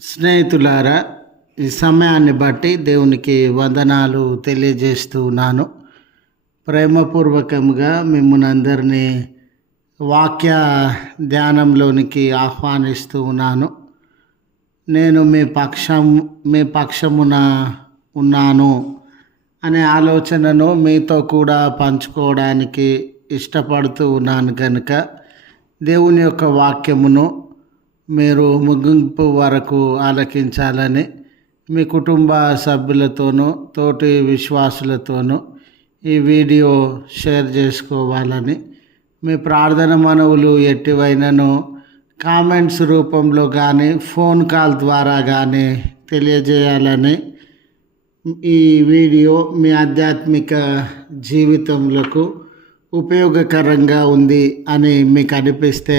స్నేహితులారా ఈ సమయాన్ని బట్టి దేవునికి వందనాలు తెలియజేస్తూ ఉన్నాను. ప్రేమపూర్వకంగా మిమ్మల్ని అందరినీ వాక్య ధ్యానంలోనికి ఆహ్వానిస్తూ ఉన్నాను. నేను మీ పక్షం మీ పక్షమున ఉన్నాను అనే ఆలోచనను మీతో కూడా పంచుకోవడానికి ఇష్టపడుతూ ఉన్నాను కనుక దేవుని యొక్క వాక్యమును మీరు ముగింపు వరకు ఆలకించాలని మీ కుటుంబ సభ్యులతోనూ తోటి విశ్వాసులతోనూ ఈ వీడియో షేర్ చేసుకోవాలని మీ ప్రార్థన మనవులు ఎట్టివైనను కామెంట్స్ రూపంలో కానీ ఫోన్ కాల్ ద్వారా కానీ తెలియజేయాలని ఈ వీడియో మీ ఆధ్యాత్మిక జీవితంలో ఉపయోగకరంగా ఉంది అని మీకు అనిపిస్తే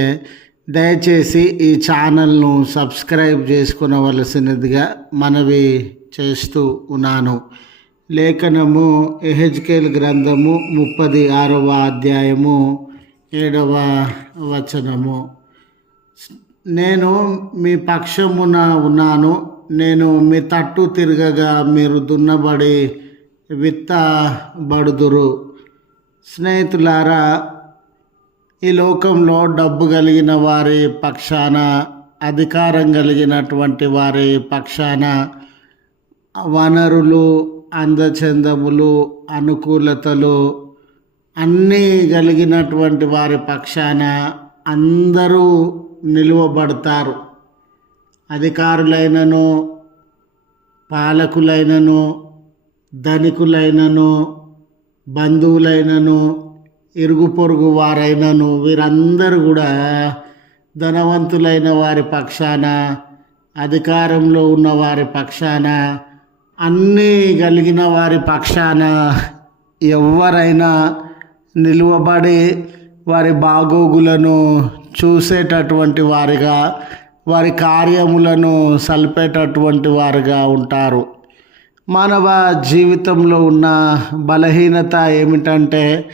దయచేసి ఈ ఛానల్ను సబ్స్క్రైబ్ చేసుకునవలసినదిగా మనవి చేస్తూ ఉన్నాను. లేఖనము ఎహెచ్కేల్ గ్రంథము ముప్పది ఆరవ అధ్యాయము ఏడవ వచనము. నేను మీ పక్షమున ఉన్నాను. నేను మీ తట్టు తిరగగా మీరు దున్నబడి విత్తబడుదురు. స్నేహితులారా ఈ లోకంలో డబ్బు కలిగిన వారి పక్షాన అధికారం కలిగినటువంటి వారి పక్షాన వనరులు అందచందములు అనుకూలతలు అన్నీ కలిగినటువంటి వారి పక్షాన అందరూ నిలువబడతారు. అధికారులైనను పాలకులైనను ధనికులైనను బంధువులైనను ఇరుగు పొరుగు వారైనను వీరందరూ కూడా ధనవంతులైన వారి పక్షాన అధికారంలో ఉన్న వారి పక్షాన అన్నీ కలిగిన వారి పక్షాన ఎవరైనా నిలువబడి వారి బాగోగులను చూసేటటువంటి వారిగా వారి కార్యములను సలిపేటటువంటి వారుగా ఉంటారు. మానవ జీవితంలో ఉన్న బలహీనత ఏమిటంటే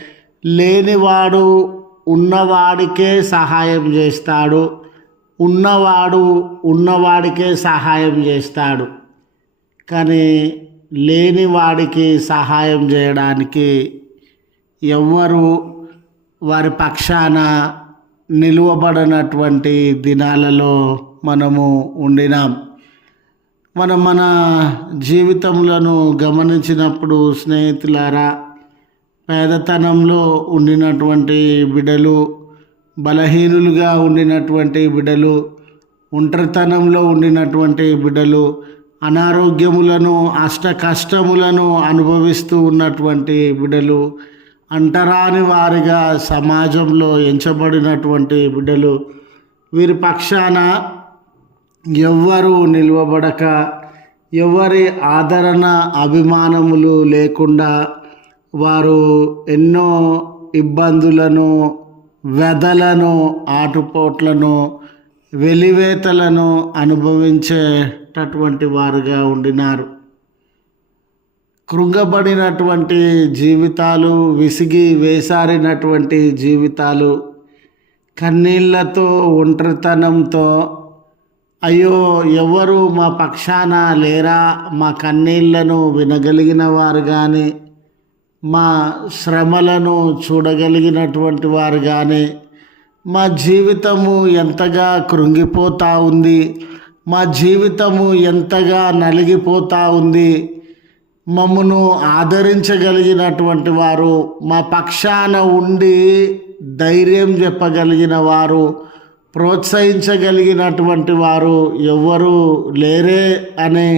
లేనివాడు ఉన్నవాడికే సహాయం చేస్తాడు. ఉన్నవాడు ఉన్నవాడికే సహాయం చేస్తాడు. కానీ లేనివాడికి సహాయం చేయడానికి ఎవ్వరు వారి పక్షాన నిలువబడినటువంటి దినాలలో మనము ఉండినాం. మనం మన జీవితములను గమనించినప్పుడు స్నేహితులారా పేదతనంలో ఉండినటువంటి బిడలు బలహీనులుగా ఉండినటువంటి బిడలు ఒంటరితనంలో ఉండినటువంటి బిడ్డలు అనారోగ్యములను అష్ట కష్టములను అనుభవిస్తూ ఉన్నటువంటి బిడ్డలు అంటరాని వారిగా సమాజంలో ఎంచబడినటువంటి బిడ్డలు వీరి పక్షాన ఎవ్వరు నిలవబడక ఎవరి ఆదరణ అభిమానములు లేకుండా వారు ఎన్నో ఇబ్బందులను వెదలను ఆటుపోట్లను వెలివేతలను అనుభవించేటటువంటి వారుగా ఉండినారు. కృంగబడినటువంటి జీవితాలు విసిగి వేసారినటువంటి జీవితాలు కన్నీళ్ళతో ఒంటరితనంతో అయ్యో ఎవరు మా పక్షాన లేరా మా కన్నీళ్ళను వినగలిగిన వారు కానీ మా శ్రమలను చూడగలిగినటువంటి వారు కానీ మా జీవితము ఎంతగా కృంగిపోతూ ఉంది మా జీవితము ఎంతగా నలిగిపోతూ ఉంది మమ్మను ఆదరించగలిగినటువంటి వారు మా పక్షాన ఉండి ధైర్యం చెప్పగలిగిన వారు ప్రోత్సహించగలిగినటువంటి వారు ఎవ్వరూ లేరే అని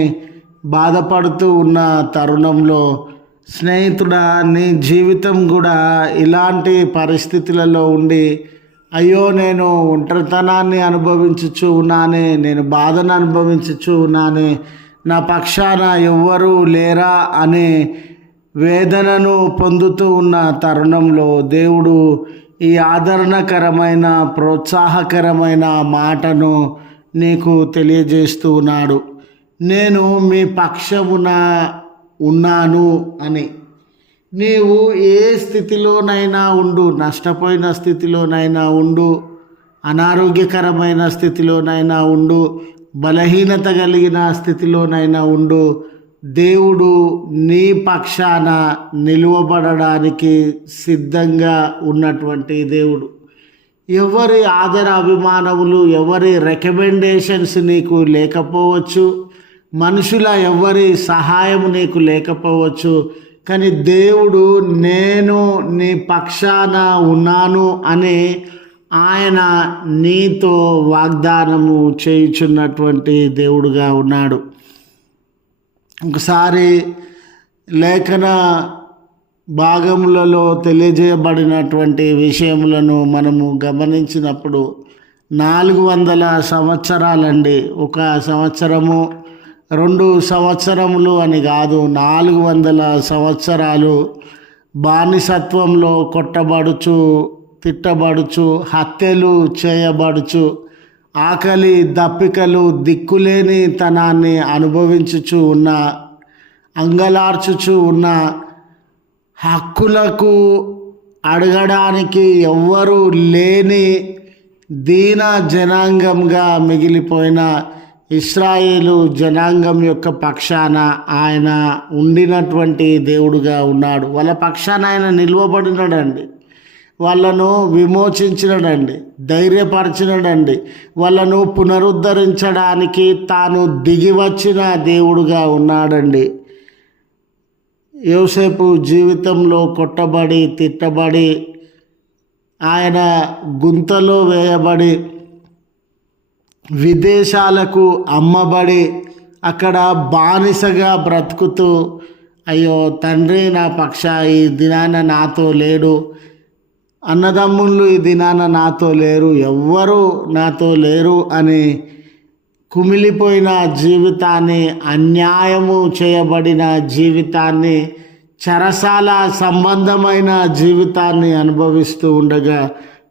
బాధపడుతూ ఉన్న తరుణంలో స్నేహితుడా నీ జీవితం కూడా ఇలాంటి పరిస్థితులలో ఉండి అయ్యో నేను ఒంటరితనాన్ని అనుభవించుచు ఉన్నానే నేను బాధను అనుభవించుచు ఉన్నానే నా పక్షాన ఎవ్వరూ లేరా అనే వేదనను పొందుతూ ఉన్న తరుణంలో దేవుడు ఈ ఆదరణకరమైన ప్రోత్సాహకరమైన మాటను నీకు తెలియజేస్తూ ఉన్నాడు. నేను మీ పక్షమున ఉన్నాను అని. నీవు ఏ స్థితిలోనైనా ఉండు నష్టపోయిన స్థితిలోనైనా ఉండు అనారోగ్యకరమైన స్థితిలోనైనా ఉండు బలహీనత కలిగిన స్థితిలోనైనా ఉండు దేవుడు నీ పక్షాన నిలువబడడానికి సిద్ధంగా ఉన్నటువంటి దేవుడు. ఎవరి ఆదర అభిమానములు ఎవరి రికమెండేషన్స్ నీకు లేకపోవచ్చు మనుషుల ఎవరి సహాయం నీకు లేకపోవచ్చు కానీ దేవుడు నేను నీ పక్షాన ఉన్నాను అని ఆయన నీతో వాగ్దానము చేయుచున్నటువంటి దేవుడుగా ఉన్నాడు. ఒకసారి లేఖన భాగములలో తెలియజేయబడినటువంటి విషయములను మనము గమనించినప్పుడు నాలుగు వందల సంవత్సరాలండి. ఒక సంవత్సరము రెండు సంవత్సరములు అని కాదు నాలుగు వందల సంవత్సరాలు బానిసత్వంలో కొట్టబడుచు తిట్టబడుచు హత్యలు చేయబడుచు ఆకలి దప్పికలు దిక్కులేని తనాన్ని అనుభవించుచు ఉన్న అంగలార్చుచు ఉన్న హక్కులకు అడగడానికి ఎవ్వరూ లేని దీన జనాంగంగా మిగిలిపోయిన ఇస్రాయేలు జనాంగం యొక్క పక్షాన ఆయన ఉండినటువంటి దేవుడుగా ఉన్నాడు. వాళ్ళ పక్షాన ఆయన నిలువబడినాడండి. వాళ్ళను విమోచించినడండి. ధైర్యపరచినడండి. వాళ్ళను పునరుద్ధరించడానికి తాను దిగి వచ్చిన దేవుడుగా ఉన్నాడండి. యోసేపు జీవితంలో కొట్టబడి తిట్టబడి ఆయన గుంతలో వేయబడి విదేశాలకు అమ్మబడి అక్కడ బానిసగా బ్రతుకుతూ అయ్యో తండ్రి నా పక్ష ఈ దినాన నాతో లేడు. అన్నదమ్ముళ్ళు ఈ దినాన నాతో లేరు ఎవ్వరూ నాతో లేరు అని కుమిలిపోయిన జీవితాన్ని అన్యాయము చేయబడిన జీవితాన్ని చరసాల సంబంధమైన జీవితాన్ని అనుభవిస్తూ ఉండగా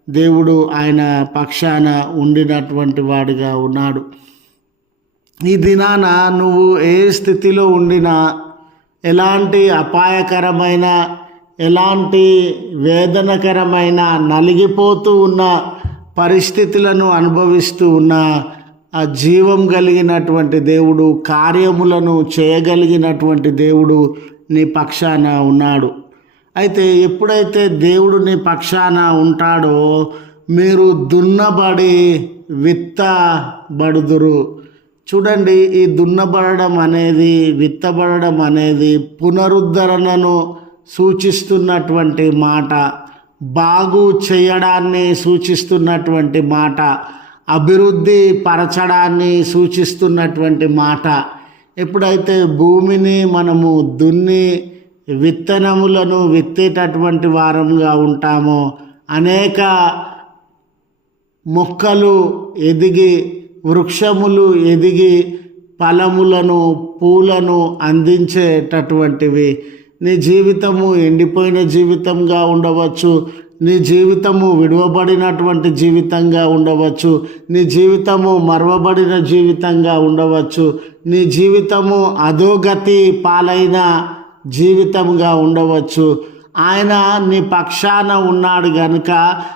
దేవుడు ఆయన పక్షాన ఉండినటువంటి వాడిగా ఉన్నాడు. ఈ దినాన నువ్వు ఏ స్థితిలో ఉండినా ఎలాంటి అపాయకరమైన ఎలాంటి వేదనకరమైన నలిగిపోతూ ఉన్న పరిస్థితులను అనుభవిస్తూ ఉన్న ఆ జీవం కలిగినటువంటి దేవుడు కార్యములను చేయగలిగినటువంటి దేవుడు నీ పక్షాన ఉన్నాడు. అయితే ఎప్పుడైతే దేవుడు నీ పక్షాన ఉంటాడో మీరు దున్నబడి విత్తబడుదురు. చూడండి ఈ దున్నబడడం అనేది విత్తబడడం అనేది పునరుద్ధరణను సూచిస్తున్నటువంటి మాట. బాగు చేయడాన్ని సూచిస్తున్నటువంటి మాట. అభివృద్ధి పరచడాన్ని సూచిస్తున్నటువంటి మాట. ఎప్పుడైతే భూమిని మనము దున్ని విత్తనములను విత్తేటటువంటి వారంగా ఉంటామో అనేక మొక్కలు ఎదిగి వృక్షములు ఎదిగి ఫలములను పూలను అందించేటటువంటివి. నీ జీవితము ఎండిపోయిన జీవితంగా ఉండవచ్చు. నీ జీవితము విడువబడినటువంటి జీవితంగా ఉండవచ్చు. నీ జీవితము మరవబడిన జీవితంగా ఉండవచ్చు. నీ జీవితము అధోగతి పాలైన జీవితంగా ఉండవచ్చు. ఆయన నీ పక్షాన ఉన్నాడు గనుక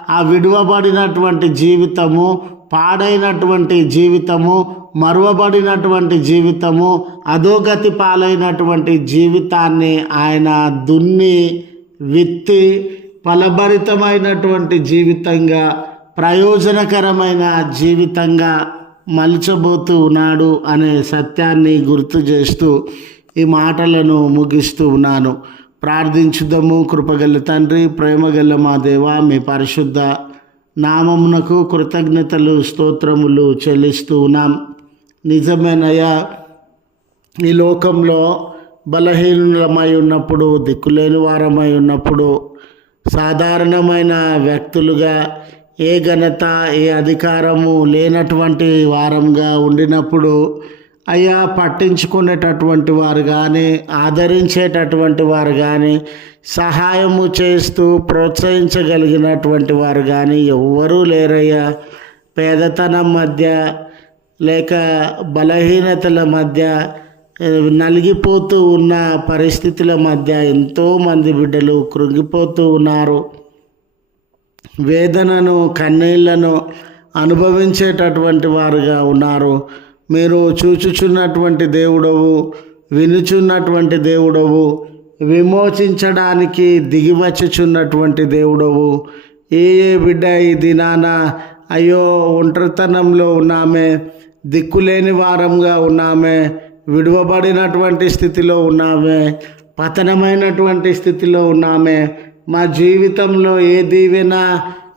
ఆ విడువబడినటువంటి జీవితము పాడైనటువంటి జీవితము మరువబడినటువంటి జీవితము అధోగతి పాలైనటువంటి జీవితాన్ని ఆయన దున్ని విత్తి ఫలభరితమైనటువంటి జీవితంగా ప్రయోజనకరమైన జీవితంగా మలచబోతూ ఉన్నాడు అనే సత్యాన్ని గుర్తు చేస్తూ ఈ మాటలను ముగిస్తూ ఉన్నాను. ప్రార్థించుదము కృపగల తండ్రి ప్రేమగల మా దేవ మీ పరిశుద్ధ నామమునకు కృతజ్ఞతలు స్తోత్రములు చెల్లిస్తూ ఉన్నాం. నిజమేనయ్యా ఈ లోకంలో బలహీనమై ఉన్నప్పుడు దిక్కులేని వారమై ఉన్నప్పుడు సాధారణమైన వ్యక్తులుగా ఏ ఘనత ఏ అధికారము లేనటువంటి వారంగా ఉండినప్పుడు అయ్యా పట్టించుకునేటటువంటి వారు కానీ ఆదరించేటటువంటి వారు కానీ సహాయము చేస్తూ ప్రోత్సహించగలిగినటువంటి వారు కానీ ఎవ్వరూ లేరయ్యా. పేదతనం మధ్య లేక బలహీనతల మధ్య నలిగిపోతూ ఉన్న పరిస్థితుల మధ్య ఎంతోమంది బిడ్డలు కృంగిపోతూ ఉన్నారు. వేదనను కన్నీళ్ళను అనుభవించేటటువంటి వారుగా ఉన్నారు. మీరు చూచుచున్నటువంటి దేవుడవు వినుచున్నటువంటి దేవుడవు విమోచించడానికి దిగివచ్చుచున్నటువంటి దేవుడవు. ఏ ఏ బిడ్డ ఈ దినాన అయ్యో ఒంటరితనంలో ఉన్నామే దిక్కులేని వారంగా ఉన్నామే విడువబడినటువంటి స్థితిలో ఉన్నామే పతనమైనటువంటి స్థితిలో ఉన్నామే మా జీవితంలో ఏ దీవెన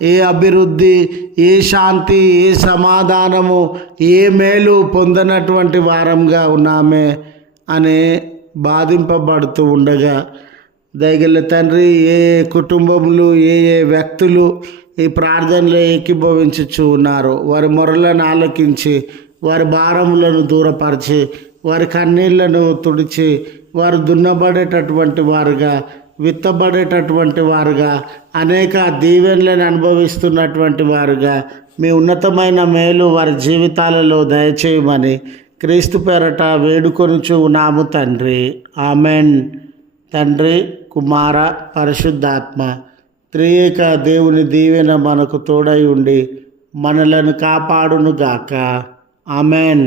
ఏ అభివృద్ధి ఏ శాంతి ఏ సమాధానము ఏ మేలు పొందనటువంటి వారంగా ఉన్నామే అనే బాధింపబడుతూ ఉండగా దయగల తండ్రి ఏ కుటుంబములు ఏ ఏ వ్యక్తులు ఈ ప్రార్థనలో ఏకీభవించుచు ఉన్నారు వారి మొరలను ఆలకించి వారి భారములను దూరపరిచి వారి కన్నీళ్ళను తుడిచి వారు దున్నబడేటటువంటి వారుగా విత్తబడేటటువంటి వారుగా అనేక దీవెనలను అనుభవిస్తున్నటువంటి వారుగా మీ ఉన్నతమైన మేలు వారి జీవితాలలో దయచేయమని క్రీస్తు పేరట వేడుకొనుచు నాము తండ్రి. ఆమెన్. తండ్రి కుమార పరిశుద్ధాత్మ త్రియేక దేవుని దీవెన మనకు తోడై ఉండి మనలను కాపాడునుగాక. ఆమెన్.